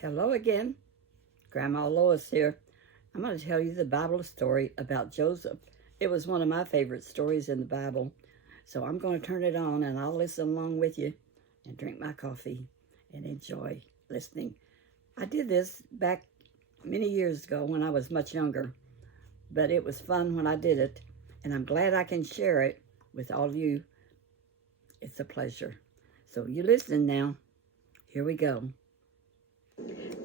Hello again. Grandma Lois here. I'm going to tell you the Bible story about Joseph. It was one of my favorite stories in the Bible. So I'm going to turn it on and I'll listen along with you and drink my coffee and enjoy listening. I did this back many years ago when I was much younger, but it was fun when I did it, and I'm glad I can share it with all of you. It's a pleasure. So you listen now. Here we go.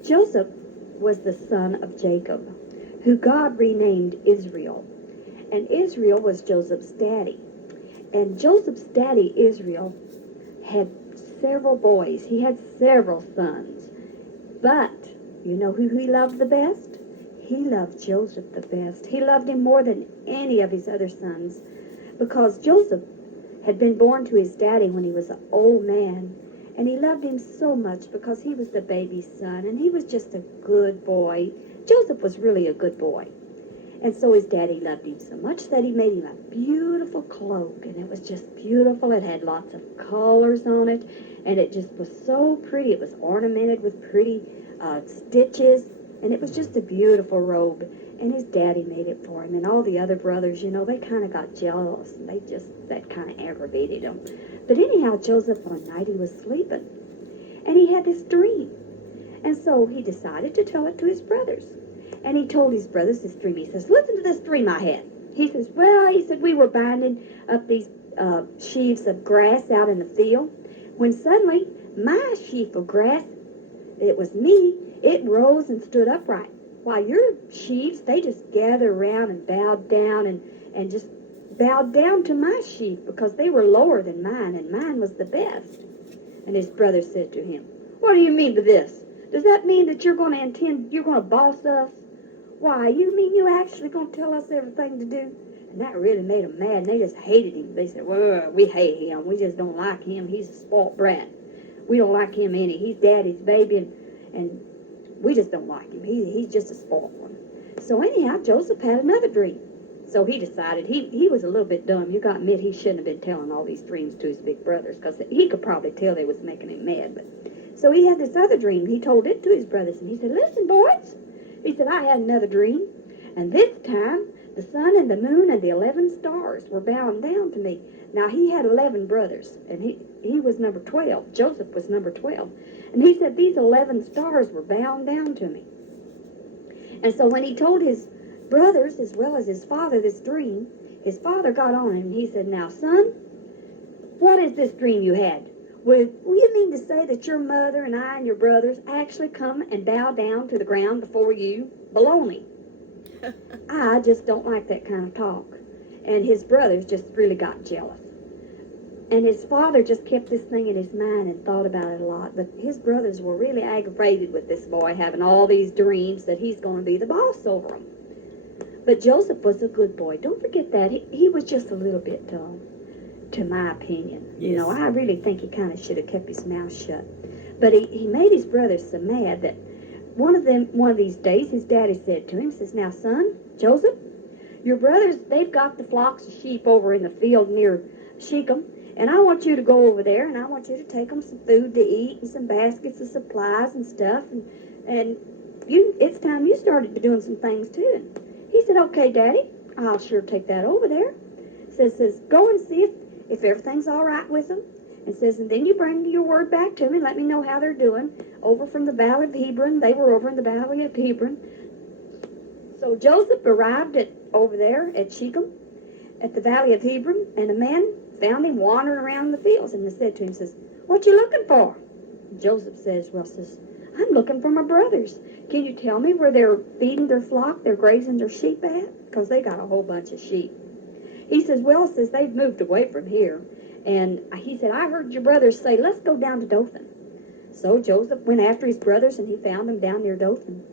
Joseph was the son of Jacob, who God renamed Israel. And Israel was Joseph's daddy. And Joseph's daddy, Israel, had several boys. He had several sons. But you know who he loved the best? He loved Joseph the best. He loved him more than any of his other sons because Joseph had been born to his daddy when he was an old man. And he loved him so much because he was the baby's son, and he was just a good boy. Joseph was really a good boy. And so his daddy loved him so much that he made him a beautiful cloak, and it was just beautiful. It had lots of colors on it, and it just was so pretty. It was ornamented with pretty stitches, and it was just a beautiful robe. And his daddy made it for him, and all the other brothers, they kind of got jealous, and that kind of aggravated them. But anyhow, Joseph, one night, he was sleeping, and he had this dream. And so he decided to tell it to his brothers. And he told his brothers this dream. He says, listen to this dream I had. He says, we were binding up these sheaves of grass out in the field, when suddenly my sheaf of grass, it was me, it rose and stood upright. While your sheaves, they just gathered around and bowed down and just bowed down to my sheaf because they were lower than mine, and mine was the best. And his brother said to him, what do you mean by this? Does that mean that you're going to boss us? Why, you mean you actually going to tell us everything to do? And that really made them mad, and they just hated him. They said, well, we hate him. We just don't like him. He's a spoilt brat. We don't like him any. He's daddy's baby, and we just don't like him. He's just a spoilt one. So anyhow, Joseph had another dream. So he decided he was a little bit dumb. You got to admit he shouldn't have been telling all these dreams to his big brothers because he could probably tell they was making him mad. So he had this other dream. He told it to his brothers, and he said, listen, boys. He said, I had another dream, and this time the sun and the moon and the 11 stars were bowing down to me. Now, he had 11 brothers, and he was number 12. Joseph was number 12. And he said these 11 stars were bowing down to me. And so when he told his brothers as well as his father this dream, his father got on him and he said, now, son, what is this dream you had? Will you mean to say that your mother and I and your brothers actually come and bow down to the ground before you? Baloney. I just don't like that kind of talk. And his brothers just really got jealous. And his father just kept this thing in his mind and thought about it a lot. But his brothers were really aggravated with this boy having all these dreams that he's going to be the boss over them. But Joseph was a good boy. Don't forget that. He was just a little bit dumb, to my opinion. Yes. I really think he kind of should have kept his mouth shut. But he made his brothers so mad that one of these days, his daddy said to him, says, now, son, Joseph, your brothers, they've got the flocks of sheep over in the field near Shechem, and I want you to go over there, and I want you to take them some food to eat and some baskets of supplies and stuff, and it's time you started doing some things too. And he said, okay, Daddy, I'll sure take that over there. Says, go and see if everything's all right with them. And says, and then you bring your word back to me and let me know how they're doing. Over from the Valley of Hebron. They were over in the Valley of Hebron. So Joseph arrived over there at Shechem, at the Valley of Hebron, and a man found him wandering around the fields and said to him, says, what you looking for? Joseph says, I'm looking for my brothers. Can you tell me where they're feeding their flock, they're grazing their sheep at? Because they got a whole bunch of sheep. He says, they've moved away from here. And he said, I heard your brothers say, let's go down to Dothan. So Joseph went after his brothers, and he found them down near Dothan.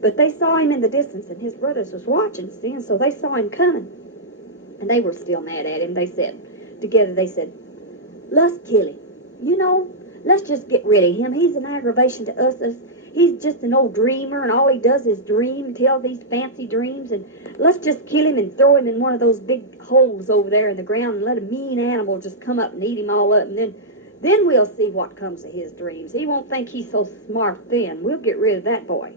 But they saw him in the distance, and his brothers was watching, see, and so they saw him coming. And they were still mad at him. They said, let's kill him. Let's just get rid of him. He's an aggravation to us. He's just an old dreamer, and all he does is dream and tell these fancy dreams. And let's just kill him and throw him in one of those big holes over there in the ground and let a mean animal just come up and eat him all up. And then Then we'll see what comes of his dreams. He won't think he's so smart then. We'll get rid of that boy.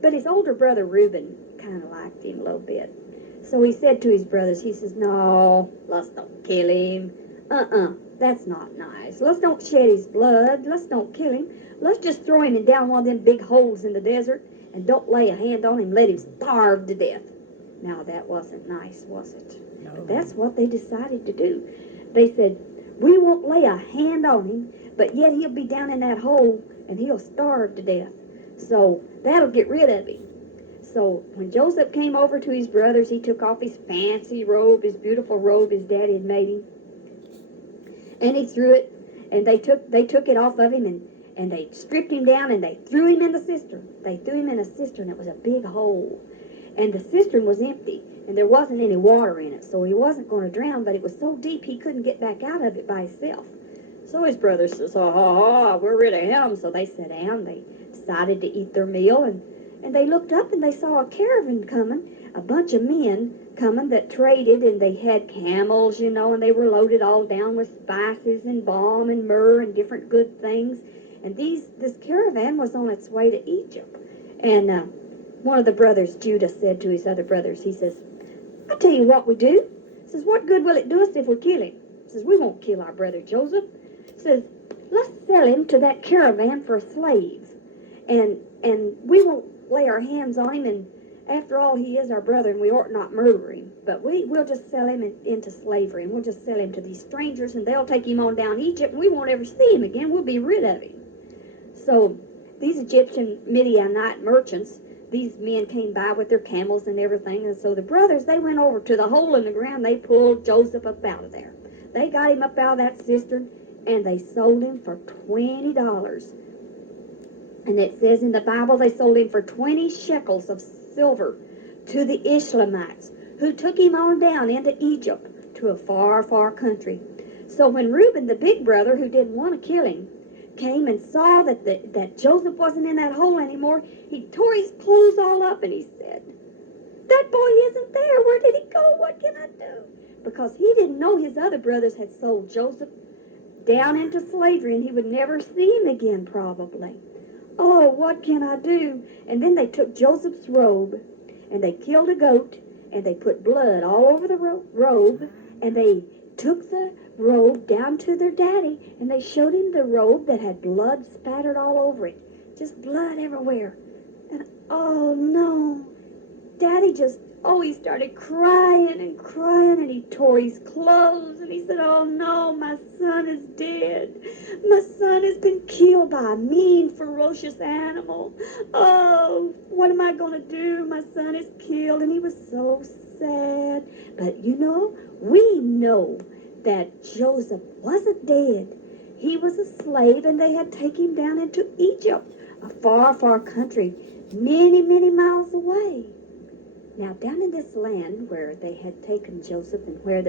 But his older brother Reuben kind of liked him a little bit. So he said to his brothers, he says, no, let's don't kill him. That's not nice. Let's don't shed his blood. Let's don't kill him. Let's just throw him in down one of them big holes in the desert and don't lay a hand on him. Let him starve to death. Now, that wasn't nice, was it? No. But that's what they decided to do. They said, we won't lay a hand on him, but yet he'll be down in that hole and he'll starve to death. So that'll get rid of him. So when Joseph came over to his brothers, he took off his fancy robe, his beautiful robe his daddy had made him. And he threw it, and they took it off of him, and they stripped him down, and they threw him in the cistern. They threw him in a cistern. It was a big hole. And the cistern was empty, and there wasn't any water in it, so he wasn't going to drown, but it was so deep he couldn't get back out of it by himself. So his brothers says, we're rid of him. So they sat down, they decided to eat their meal, and they looked up and they saw a caravan coming, a bunch of men coming that traded, and they had camels, and they were loaded all down with spices and balm and myrrh and different good things. And this caravan was on its way to Egypt. And one of the brothers, Judah, said to his other brothers, he says, I'll tell you what we do. He says, what good will it do us if we kill him? He says, we won't kill our brother Joseph. He says, let's sell him to that caravan for slaves. And we won't lay our hands on him, and after all, he is our brother, and we ought not murder him. But we'll just sell him into slavery, and we'll just sell him to these strangers, and they'll take him on down Egypt, and we won't ever see him again. We'll be rid of him. So these Egyptian Midianite merchants, these men came by with their camels and everything, and so the brothers, they went over to the hole in the ground. They pulled Joseph up out of there. They got him up out of that cistern, and they sold him for $20. And it says in the Bible they sold him for 20 shekels of silver to the Ishmaelites, who took him on down into Egypt to a far, far country. So when Reuben, the big brother, who didn't want to kill him, came and saw that Joseph wasn't in that hole anymore, he tore his clothes all up and he said, that boy isn't there. Where did he go? What can I do? Because he didn't know his other brothers had sold Joseph down into slavery, and he would never see him again probably. Oh, what can I do? And then they took Joseph's robe, and they killed a goat, and they put blood all over the robe, and they took the robe down to their daddy, and they showed him the robe that had blood spattered all over it. Just blood everywhere. And oh, no. Daddy he started crying, and he tore his clothes, and he said, oh no, my son is dead. My son has been killed by a mean, ferocious animal. Oh, what am I going to do? My son is killed, and he was so sad. But we know that Joseph wasn't dead. He was a slave, and they had taken him down into Egypt, a far, far country, many, many miles away. Now, down in this land where they had taken Joseph and where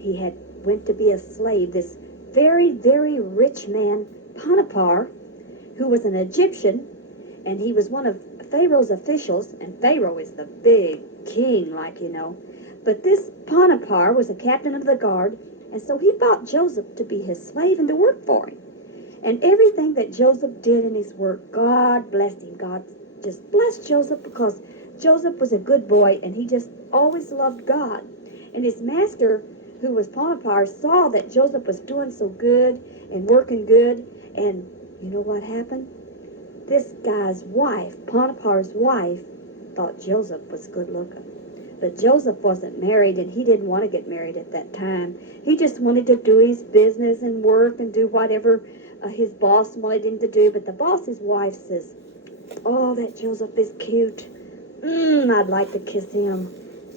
he had went to be a slave, this very, very rich man, Potiphar, who was an Egyptian, and he was one of Pharaoh's officials, and Pharaoh is the big king, But this Potiphar was a captain of the guard, and so he bought Joseph to be his slave and to work for him. And everything that Joseph did in his work, God blessed him. God just blessed Joseph because Joseph was a good boy, and he just always loved God. And his master, who was Potiphar, saw that Joseph was doing so good and working good, and you know what happened? This guy's wife, Potiphar's wife, thought Joseph was good looking. But Joseph wasn't married, and he didn't want to get married at that time. He just wanted to do his business and work and do whatever his boss wanted him to do. But the boss's wife says, oh, that Joseph is cute. I'd like to kiss him.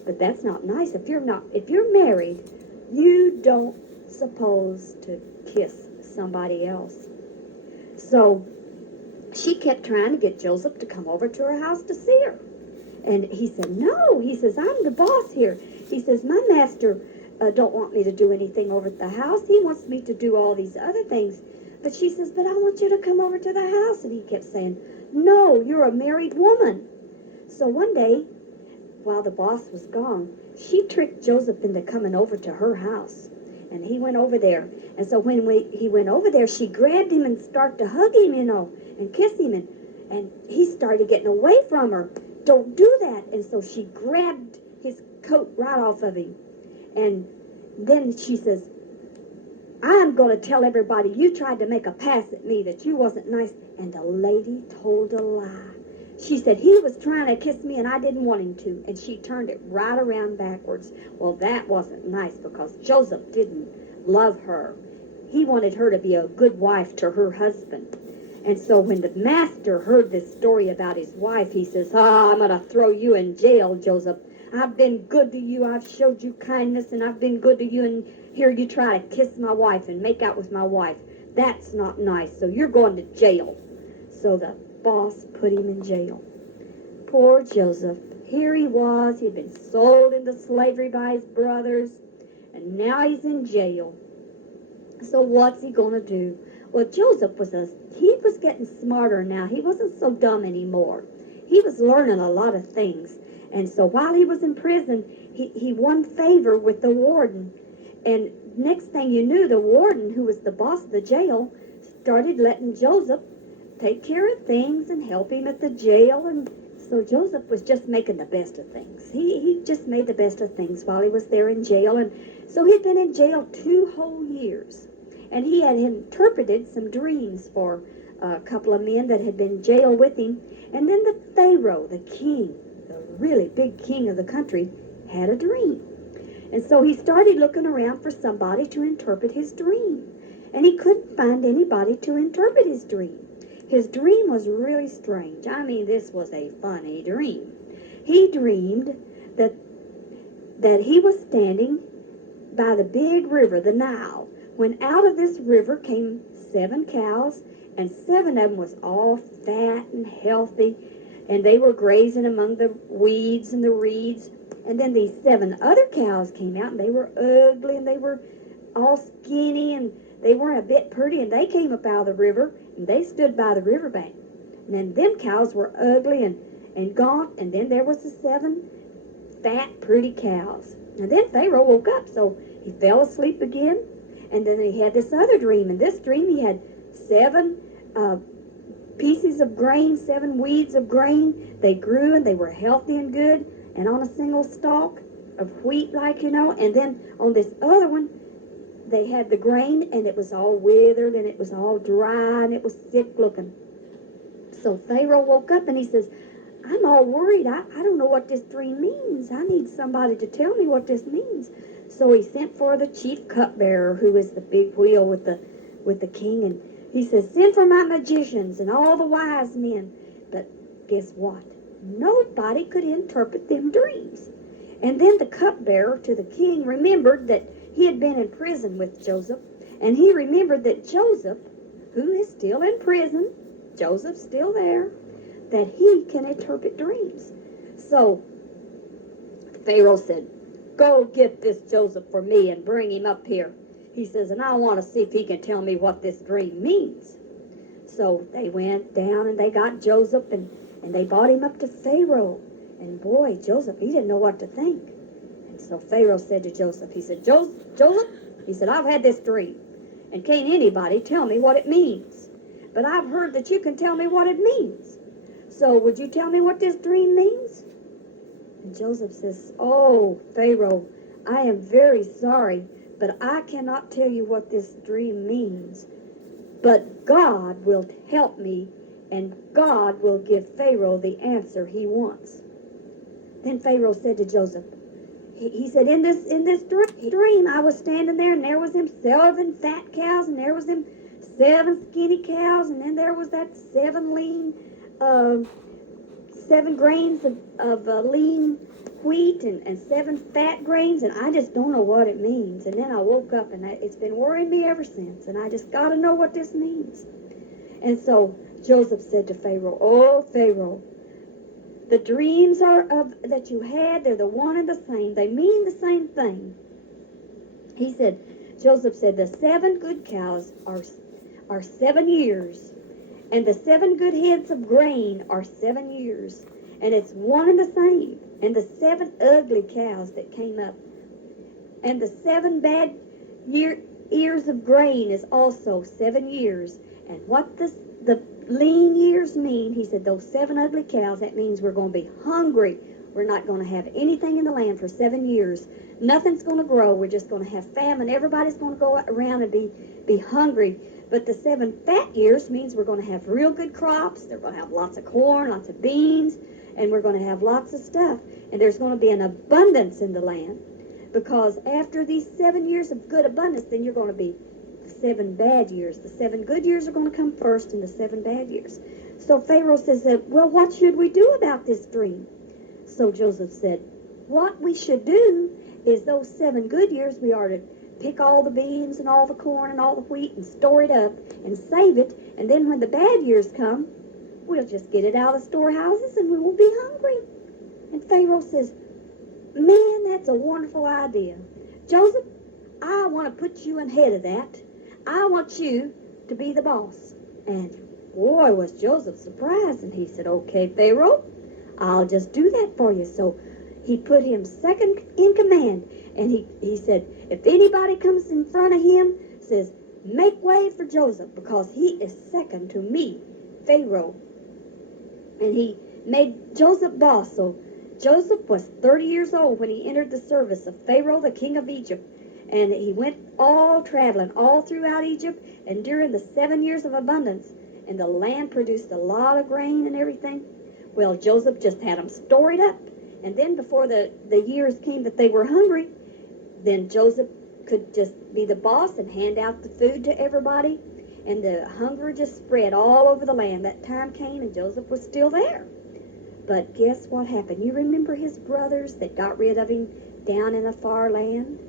But that's not nice. If you're married, you don't supposed to kiss somebody else. So she kept trying to get Joseph to come over to her house to see her. And he said, no. He says, I'm the boss here. He says, my master don't want me to do anything over at the house. He wants me to do all these other things. But she says, but I want you to come over to the house. And he kept saying, no, you're a married woman. So one day, while the boss was gone, she tricked Joseph into coming over to her house. And he went over there. And so when he went over there, she grabbed him and started to hug him, and kiss him. And he started getting away from her. Don't do that. And so she grabbed his coat right off of him. And then she says, I'm going to tell everybody you tried to make a pass at me, that you wasn't nice. And the lady told a lie. She said, he was trying to kiss me and I didn't want him to. And she turned it right around backwards. Well, that wasn't nice because Joseph didn't love her. He wanted her to be a good wife to her husband. And so when the master heard this story about his wife, he says, I'm going to throw you in jail, Joseph. I've been good to you. I've showed you kindness and I've been good to you. And here you try to kiss my wife and make out with my wife. That's not nice. So you're going to jail. So the boss put him in jail. Poor Joseph. Here he was. He'd been sold into slavery by his brothers. And now he's in jail. So what's he going to do? Well, Joseph was getting smarter now. He wasn't so dumb anymore. He was learning a lot of things. And so while he was in prison, he won favor with the warden. And next thing you knew, the warden, who was the boss of the jail, started letting Joseph take care of things and help him at the jail. And so Joseph was just making the best of things. He just made the best of things while he was there in jail. And so he'd been in jail 2 whole years. And he had interpreted some dreams for a couple of men that had been in jail with him. And then the Pharaoh, the king, the really big king of the country, had a dream. And so he started looking around for somebody to interpret his dream. And he couldn't find anybody to interpret his dream. His dream was really strange. I mean, this was a funny dream. He dreamed that he was standing by the big river, the Nile, when out of this river came 7 cows, and 7 of them was all fat and healthy, and they were grazing among the weeds and the reeds. And then these 7 other cows came out, and they were ugly, and they were all skinny, and they weren't a bit pretty, and they came up out of the river, and they stood by the riverbank. And then them cows were ugly and gaunt, and then there was the 7 fat, pretty cows. And then Pharaoh woke up, so he fell asleep again, and then he had this other dream. In this dream, he had 7 pieces of grain, 7 weeds of grain. They grew, and they were healthy and good, and on a single stalk of wheat, and then on this other one, they had the grain, and it was all withered, and it was all dry, and it was sick looking. So Pharaoh woke up, and he says, I'm all worried. I don't know what this dream means. I need somebody to tell me what this means. So he sent for the chief cupbearer, who is the big wheel with the king, and he says, send for my magicians and all the wise men. But guess what? Nobody could interpret them dreams. And then the cupbearer to the king remembered that he had been in prison with Joseph, and he remembered that Joseph, who is still in prison, Joseph's still there, that he can interpret dreams. So Pharaoh said, go get this Joseph for me and bring him up here. He says, and I want to see if he can tell me what this dream means. So they went down and they got Joseph and they brought him up to Pharaoh. And boy, Joseph, he didn't know what to think. And so Pharaoh said to Joseph, he said, Joseph, he said, I've had this dream, and can't anybody tell me what it means. But I've heard that you can tell me what it means. So would you tell me what this dream means? And Joseph says, oh, Pharaoh, I am very sorry, but I cannot tell you what this dream means. But God will help me, and God will give Pharaoh the answer he wants. Then Pharaoh said to Joseph, he said, in this dream, I was standing there, and there was them 7 fat cows, and there was them 7 skinny cows, and then there was that 7 lean, 7 grains of lean wheat and 7 fat grains, and I just don't know what it means. And then I woke up, and it's been worrying me ever since, and I just got to know what this means. And so Joseph said to Pharaoh, oh, Pharaoh, the dreams that you had, they're the one and the same. They mean the same thing. Joseph said, the 7 good cows are 7 years, and the 7 good heads of grain are 7 years, and it's one and the same. And the 7 ugly cows that came up, and the 7 bad ears of grain is also 7 years. And what the lean years mean, he said, those 7 ugly cows, that means we're going to be hungry. We're not going to have anything in the land for 7 years. Nothing's going to grow. We're just going to have famine. Everybody's going to go around and be hungry. But the 7 fat years means we're going to have real good crops. They're going to have lots of corn, lots of beans, and we're going to have lots of stuff. And there's going to be an abundance in the land. Because after these 7 years of good abundance, then you're going to be 7 bad years. The 7 good years are going to come first, and the 7 bad years. So Pharaoh says, well, what should we do about this dream? So Joseph said, what we should do is those 7 good years, we are to pick all the beans and all the corn and all the wheat and store it up and save it. And then when the bad years come, we'll just get it out of the storehouses and we won't be hungry. And Pharaoh says, man, that's a wonderful idea. Joseph, I want to put you ahead of that. I want you to be the boss. And boy, was Joseph surprised. And he said, okay, Pharaoh, I'll just do that for you. So he put him second in command. And he said, if anybody comes in front of him, says, make way for Joseph, because he is second to me, Pharaoh. And he made Joseph boss. So Joseph was 30 years old when he entered the service of Pharaoh, the king of Egypt. And he went all traveling all throughout Egypt, and during the 7 years of abundance, and the land produced a lot of grain and everything. Well, Joseph just had them stored up. And then before the years came that they were hungry, then Joseph could just be the boss and hand out the food to everybody. And the hunger just spread all over the land. That time came and Joseph was still there. But guess what happened? You remember his brothers that got rid of him down in a far land?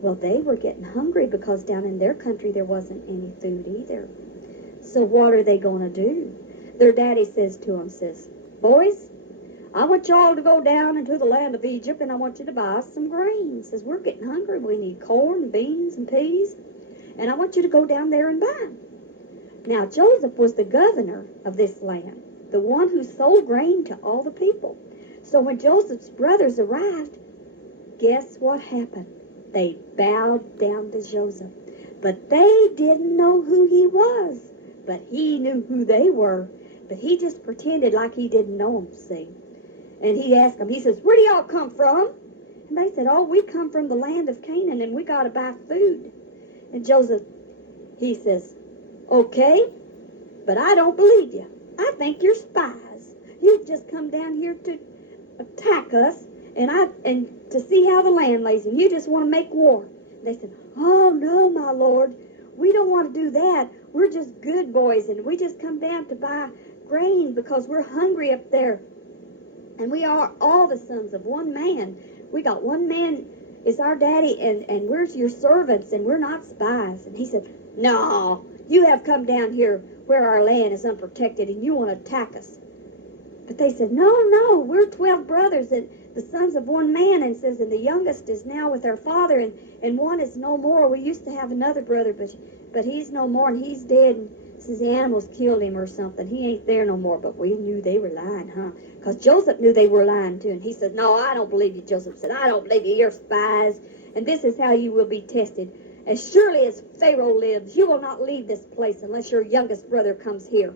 Well, they were getting hungry because down in their country there wasn't any food either. So what are they going to do? Their daddy says to them, says, boys, I want y'all to go down into the land of Egypt, and I want you to buy us some grain. Says, we're getting hungry. We need corn, beans, and peas. And I want you to go down there and buy them. Now, Joseph was the governor of this land, the one who sold grain to all the people. So when Joseph's brothers arrived, guess what happened? They bowed down to Joseph. But they didn't know who he was. But he knew who they were. But he just pretended like he didn't know them, see. And he asked them, he says, where do y'all come from? And they said, oh, we come from the land of Canaan, and we got to buy food. And Joseph, he says, okay, but I don't believe you. I think you're spies. You've just come down here to attack us and to see how the land lays, and you just want to make war. And they said, oh, no, my Lord, we don't want to do that. We're just good boys, and we just come down to buy grain because we're hungry up there. And we are all the sons of one man. We got one man is our daddy, and we're your servants, and we're not spies. And he said, no, you have come down here where our land is unprotected, and you want to attack us. But they said, no, we're 12 brothers, and the sons of one man. And says, and the youngest is now with our father, and one is no more. We used to have another brother, but he's no more, and he's dead. And says the animals killed him or something. He ain't there no more. But we knew they were lying, huh? Because Joseph knew they were lying too. And he said, no, I don't believe you. Joseph said, I don't believe you. You're spies. And this is how you will be tested. As surely as Pharaoh lives, you will not leave this place unless your youngest brother comes here.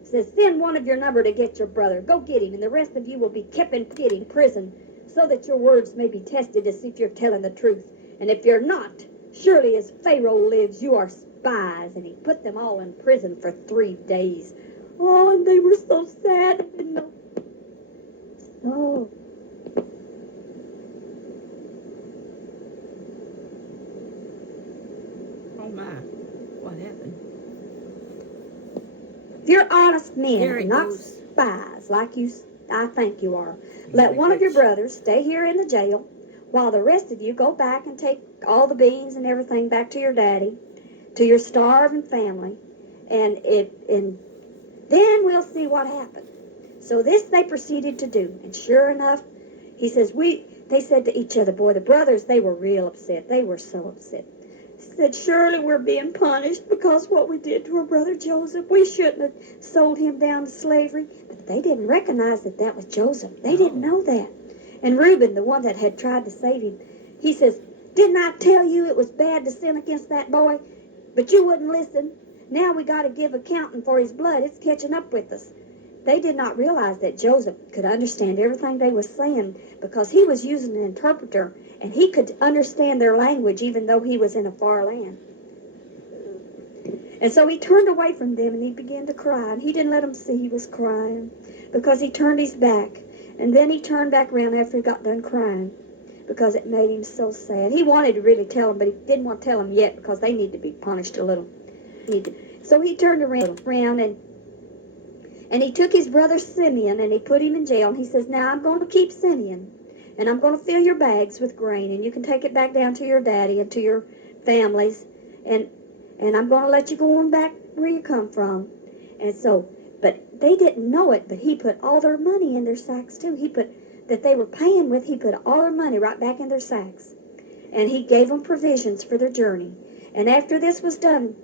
He says, send one of your number to get your brother. Go get him. And the rest of you will be kept in prison so that your words may be tested to see if you're telling the truth. And if you're not, surely as Pharaoh lives, you are spies. And he put them all in prison for 3 days. Oh, and they were so sad. Oh. Oh my, what happened? If you're honest men, There it not goes. spies like I think you are, let one of your brothers stay here in the jail while the rest of you go back and take all the beans and everything back to your daddy, to your starving family, and then we'll see what happened. So this they proceeded to do, and sure enough, he says, they said to each other, boy, the brothers, they were real upset. They were so upset. He said, surely we're being punished because what we did to our brother Joseph. We shouldn't have sold him down to slavery. But they didn't recognize that that was Joseph. They didn't know that. And Reuben, the one that had tried to save him, he says, Didn't I tell you it was bad to sin against that boy? But you wouldn't listen. Now we got to give accounting for his blood. It's catching up with us. They did not realize that Joseph could understand everything they were saying because he was using an interpreter, and he could understand their language even though he was in a far land. And so he turned away from them and he began to cry. And he didn't let them see he was crying because he turned his back. And then he turned back around after he got done crying because it made him so sad. He wanted to really tell them, but he didn't want to tell them yet because they need to be punished a little. So he turned around and he took his brother Simeon and he put him in jail. And he says, now I'm going to keep Simeon and I'm going to fill your bags with grain and you can take it back down to your daddy and to your families. And I'm going to let you go on back where you come from. And so, but they didn't know it, but he put all their money in their sacks too. That they were paying with, he put all their money right back in their sacks. And he gave them provisions for their journey. And after this was done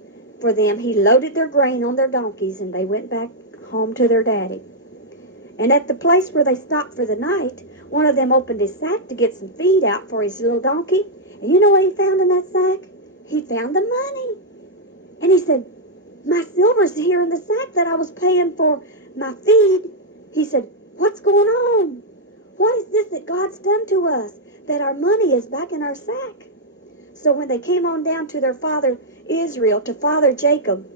for them, he loaded their grain on their donkeys and they went back home to their daddy. And at the place where they stopped for the night, one of them opened his sack to get some feed out for his little donkey. And you know what he found in that sack? He found the money. And he said, my silver's here in the sack that I was paying for my feed. He said, what's going on? What is this that God's done to us, that our money is back in our sack? So when they came on down to their father Israel, to father Jacob,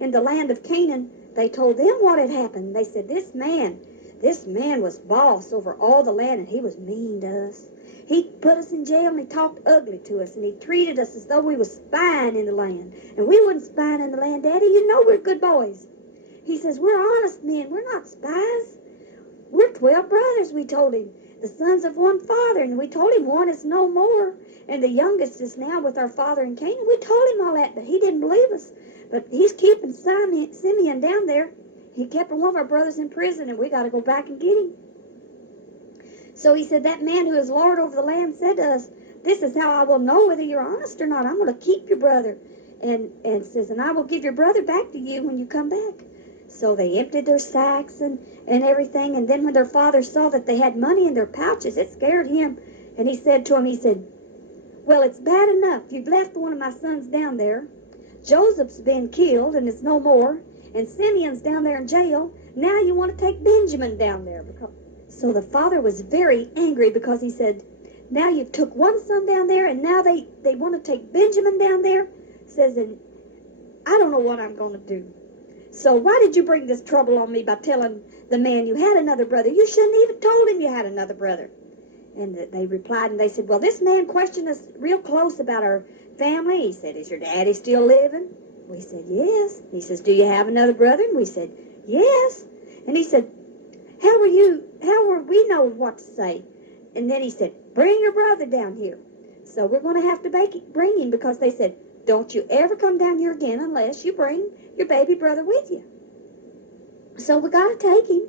in the land of Canaan, they told them what had happened. They said, this man was boss over all the land, and he was mean to us. He put us in jail, and he talked ugly to us, and he treated us as though we was spying in the land. And we wasn't spying in the land, Daddy. You know we're good boys. He says, we're honest men. We're not spies. We're 12 brothers, we told him, the sons of one father. And we told him one is no more, and the youngest is now with our father in Canaan. We told him all that, but he didn't believe us. But he's keeping Simeon down there. He kept one of our brothers in prison, and we got to go back and get him. So he said, that man who is Lord over the land said to us, this is how I will know whether you're honest or not. I'm going to keep your brother. And says, and I will give your brother back to you when you come back. So they emptied their sacks and everything. And then when their father saw that they had money in their pouches, it scared him. And he said to him, he said, well, it's bad enough. You've left one of my sons down there. Joseph's been killed and is no more. And Simeon's down there in jail. Now you want to take Benjamin down there. So the father was very angry because he said, now you took one son down there and now they want to take Benjamin down there. Says, and I don't know what I'm going to do. So why did you bring this trouble on me by telling the man you had another brother? You shouldn't even told him you had another brother. And they replied and they said, well, this man questioned us real close about our family. He said, is your daddy still living? We said, yes. He says, do you have another brother? And we said, yes. And he said, how will we know what to say? And then he said, bring your brother down here. So we're going to have to bring him because they said, don't you ever come down here again unless you bring your baby brother with you. So we got to take him.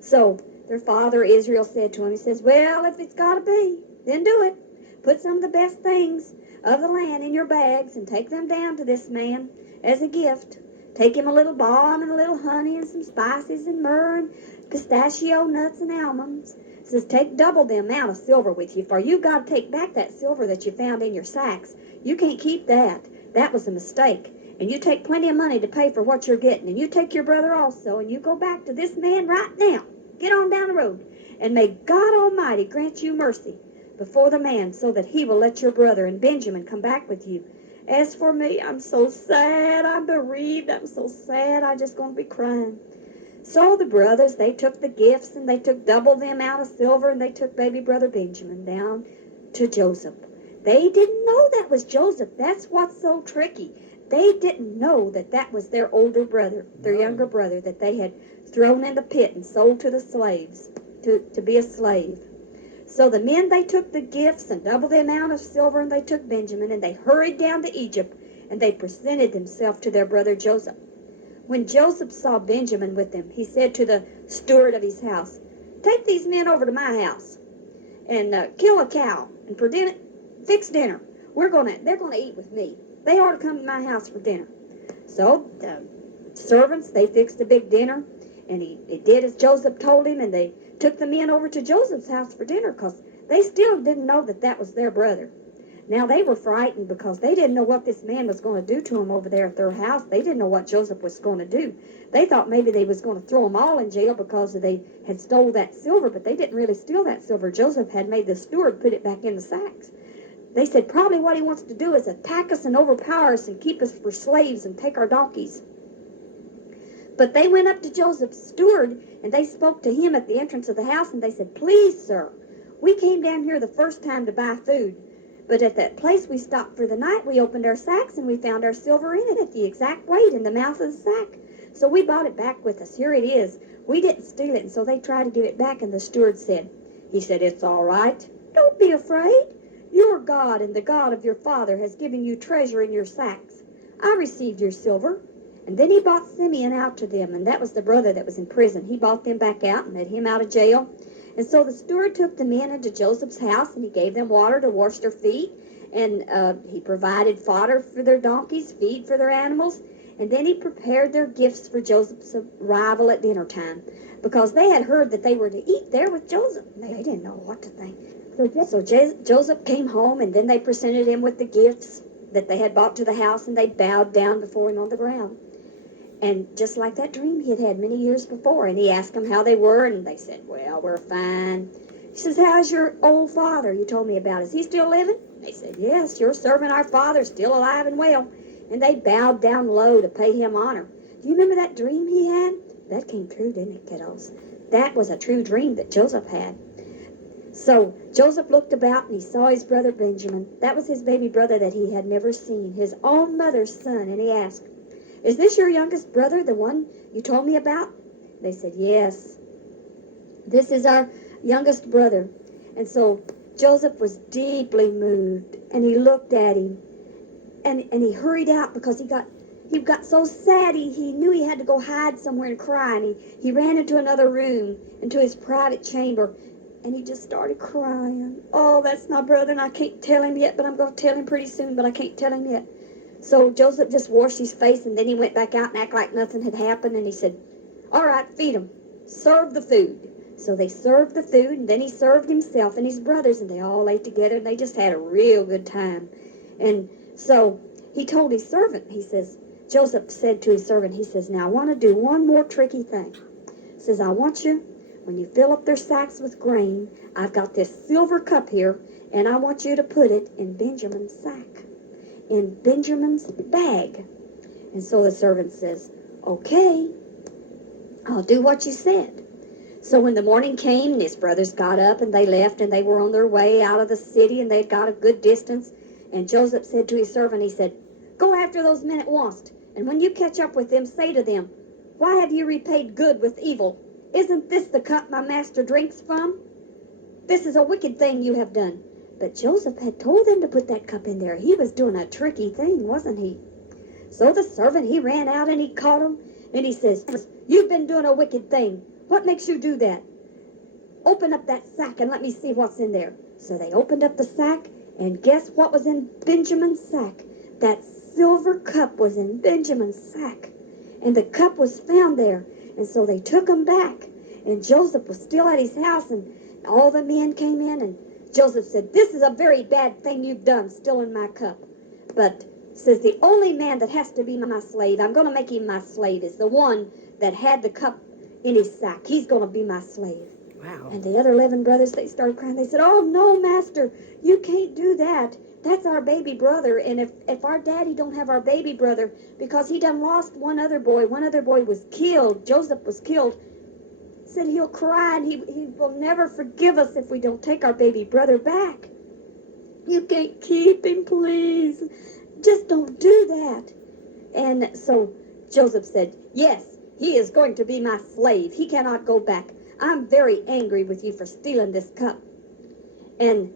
So their father Israel said to him, he says, well, if it's got to be, then do it. Put some of the best things of the land in your bags and take them down to this man as a gift. Take him a little balm and a little honey and some spices and myrrh and pistachio nuts and almonds. It says, take double the amount of silver with you, for you've got to take back that silver that you found in your sacks. You can't keep that. That was a mistake. And you take plenty of money to pay for what you're getting. And you take your brother also, and you go back to this man right now. Get on down the road. And may God Almighty grant you mercy before the man, so that he will let your brother and Benjamin come back with you. As for me, I'm so sad. I'm bereaved. I'm so sad. I'm just going to be crying. So the brothers, they took the gifts, and they took double the amount of silver, and they took baby brother Benjamin down to Joseph. They didn't know that was Joseph. That's what's so tricky. They didn't know that that was their older brother, their younger brother, that they had thrown in the pit and sold to the slaves, to be a slave. So the men, they took the gifts and double the amount of silver, and they took Benjamin, and they hurried down to Egypt, and they presented themselves to their brother Joseph. When Joseph saw Benjamin with them, he said to the steward of his house, take these men over to my house and kill a cow, and for dinner, fix dinner. They're going to eat with me. They ought to come to my house for dinner. So the servants, they fixed a big dinner, and he did as Joseph told him, and they took the men over to Joseph's house for dinner because they still didn't know that that was their brother. Now they were frightened because they didn't know what this man was going to do to them over there at their house. They didn't know what Joseph was going to do. They thought maybe they was going to throw them all in jail because they had stole that silver, but they didn't really steal that silver. Joseph had made the steward put it back in the sacks. They said probably what he wants to do is attack us and overpower us and keep us for slaves and take our donkeys. But they went up to Joseph's steward and they spoke to him at the entrance of the house and they said, "Please, sir, we came down here the first time to buy food. But at that place we stopped for the night, we opened our sacks and we found our silver in it at the exact weight in the mouth of the sack. So we brought it back with us. Here it is. We didn't steal it." And so they tried to give it back and the steward said, "It's all right. Don't be afraid. Your God and the God of your father has given you treasure in your sacks. I received your silver." And then he brought Simeon out to them, and that was the brother that was in prison. He brought them back out and let him out of jail. And so the steward took the men into Joseph's house, and he gave them water to wash their feet, and he provided fodder for their donkeys, feed for their animals, and then he prepared their gifts for Joseph's arrival at dinner time, because they had heard that they were to eat there with Joseph. They didn't know what to think. So Joseph came home, and then they presented him with the gifts that they had brought to the house, and they bowed down before him on the ground. And just like that dream he had had many years before, and he asked them how they were, and they said, "Well, we're fine." He says, "How's your old father you told me about? Is he still living?" They said, "Yes, your servant, our father, still alive and well." And they bowed down low to pay him honor. Do you remember that dream he had? That came true, didn't it, kiddos? That was a true dream that Joseph had. So Joseph looked about and he saw his brother Benjamin. That was his baby brother that he had never seen, his own mother's son. And he asked, "Is this your youngest brother, the one you told me about?" They said, "Yes, this is our youngest brother." And so Joseph was deeply moved, and he looked at him, and he hurried out because he got so sad he knew he had to go hide somewhere and cry, and he ran into another room, into his private chamber, and he just started crying. "Oh, that's my brother, and I can't tell him yet, but I'm going to tell him pretty soon, but I can't tell him yet." So Joseph just washed his face, and then he went back out and acted like nothing had happened, and he said, "All right, feed them. Serve the food." So they served the food, and then he served himself and his brothers, and they all ate together, and they just had a real good time. And so he told his servant, Joseph said to his servant, he says, "Now I want to do one more tricky thing." He says, "I want you, when you fill up their sacks with grain, I've got this silver cup here, and I want you to put it in Benjamin's sack, in Benjamin's bag." And so the servant says, "Okay, I'll do what you said." So when the morning came, his brothers got up and they left, and they were on their way out of the city, and they'd got a good distance. And Joseph said to his servant, he said, "Go after those men at once, and when you catch up with them, say to them, 'Why have you repaid good with evil? Isn't this the cup my master drinks from? This is a wicked thing you have done.'" But Joseph had told them to put that cup in there. He was doing a tricky thing, wasn't he? So the servant, he ran out and he caught him, and he says, "You've been doing a wicked thing. What makes you do that? Open up that sack and let me see what's in there." So they opened up the sack, and guess what was in Benjamin's sack? That silver cup was in Benjamin's sack, and the cup was found there. And so they took him back, and Joseph was still at his house, and all the men came in, and Joseph said, "This is a very bad thing you've done, stealing my cup." But says, "The only man that has to be my slave, I'm going to make him my slave, is the one that had the cup in his sack. He's going to be my slave." Wow. And the other 11 brothers, they started crying. They said, "Oh, no, master, you can't do that. That's our baby brother, and if our daddy don't have our baby brother, because he done lost one other boy was killed, Joseph was killed," said he'll cry, and he will never forgive us if we don't take our baby brother back. You can't keep him, please. Just don't do that." And so Joseph said, "Yes, he is going to be my slave. He cannot go back. I'm very angry with you for stealing this cup. And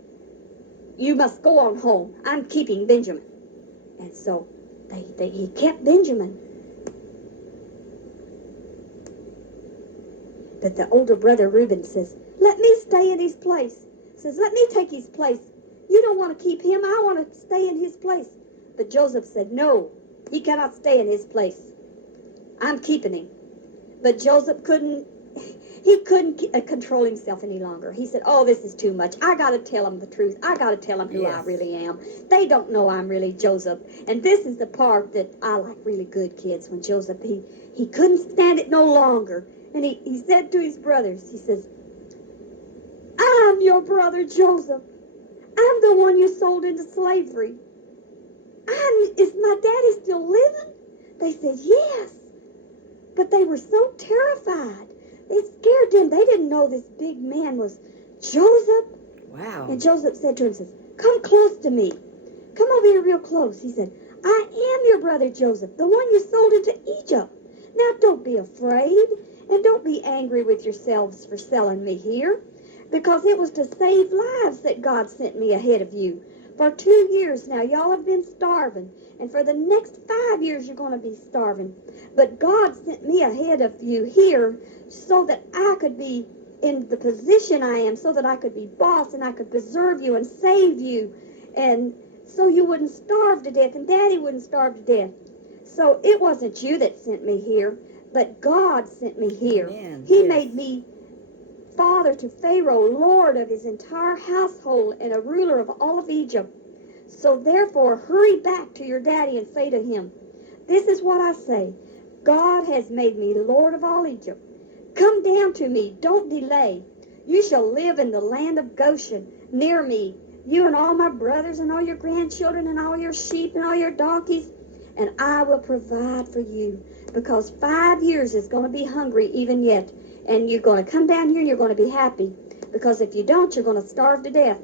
you must go on home. I'm keeping Benjamin." And so he kept Benjamin. But the older brother Reuben says, "Let me stay in his place." Says, "Let me take his place. You don't want to keep him. I want to stay in his place." But Joseph said, "No, he cannot stay in his place. I'm keeping him." But Joseph couldn't he couldn't control himself any longer. He said, oh, this is too much. I got to tell them the truth. I got to tell them who I really am. They don't know I'm really Joseph. And this is the part that I like really good, kids, when Joseph, he couldn't stand it no longer. And he said to his brothers, he says, I'm your brother Joseph. I'm the one you sold into slavery. Is my daddy still living? They said, yes. But they were so terrified. It scared them. They didn't know this big man was Joseph. Wow. And Joseph said to him, says, come close to me. Come over here real close. He said, I am your brother Joseph, the one you sold into Egypt. Now don't be afraid, and don't be angry with yourselves for selling me here, because it was to save lives that God sent me ahead of you. For 2 years now, y'all have been starving, and for the next 5 years, you're going to be starving. But God sent me ahead of you here so that I could be in the position I am, so that I could be boss, and I could preserve you and save you, and so you wouldn't starve to death, and Daddy wouldn't starve to death. So it wasn't you that sent me here, but God sent me here. Amen. He Yes. made me father to Pharaoh, lord of his entire household, and a ruler of all of Egypt. So therefore, hurry back to your daddy and say to him, this is what I say. God has made me lord of all Egypt. Come down to me. Don't delay. You shall live in the land of Goshen, near me, you and all my brothers and all your grandchildren and all your sheep and all your donkeys, and I will provide for you, because 5 years is going to be hungry even yet. And you're going to come down here and you're going to be happy, because if you don't, you're going to starve to death.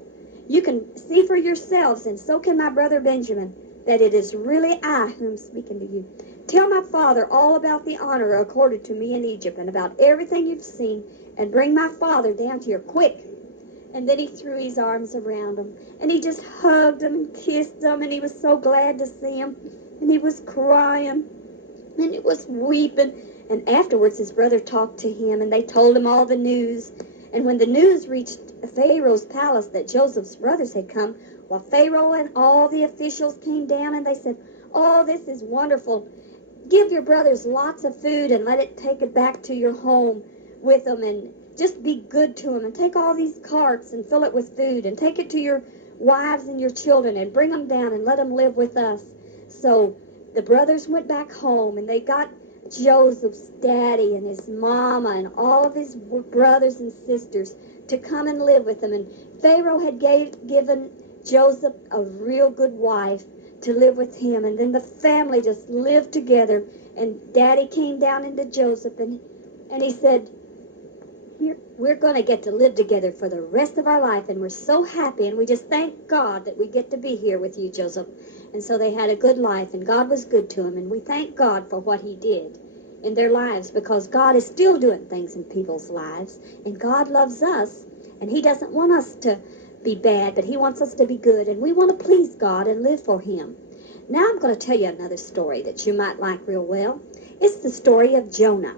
You can see for yourselves, and so can my brother Benjamin, that it is really I who am speaking to you. Tell my father all about the honor accorded to me in Egypt, and about everything you've seen, and bring my father down here quick. And then he threw his arms around him, and he just hugged him and kissed him, and he was so glad to see him, and he was crying, and he was weeping. And afterwards his brother talked to him, and they told him all the news. And when the news reached Pharaoh's palace that Joseph's brothers had come, well, Pharaoh and all the officials came down, and they said, oh, this is wonderful. Give your brothers lots of food and let it take it back to your home with them, and just be good to them, and take all these carts and fill it with food, and take it to your wives and your children, and bring them down and let them live with us. So the brothers went back home, and they got Joseph's daddy and his mama and all of his brothers and sisters to come and live with them. And Pharaoh had given Joseph a real good wife to live with him. And then the family just lived together. And Daddy came down into Joseph, and he said, we're going to get to live together for the rest of our life, and we're so happy, and we just thank God that we get to be here with you, Joseph. And so they had a good life, and God was good to them, and we thank God for what he did in their lives, because God is still doing things in people's lives, and God loves us, and he doesn't want us to be bad, but he wants us to be good, and we want to please God and live for him. Now I'm going to tell you another story that you might like real well. It's the story of Jonah.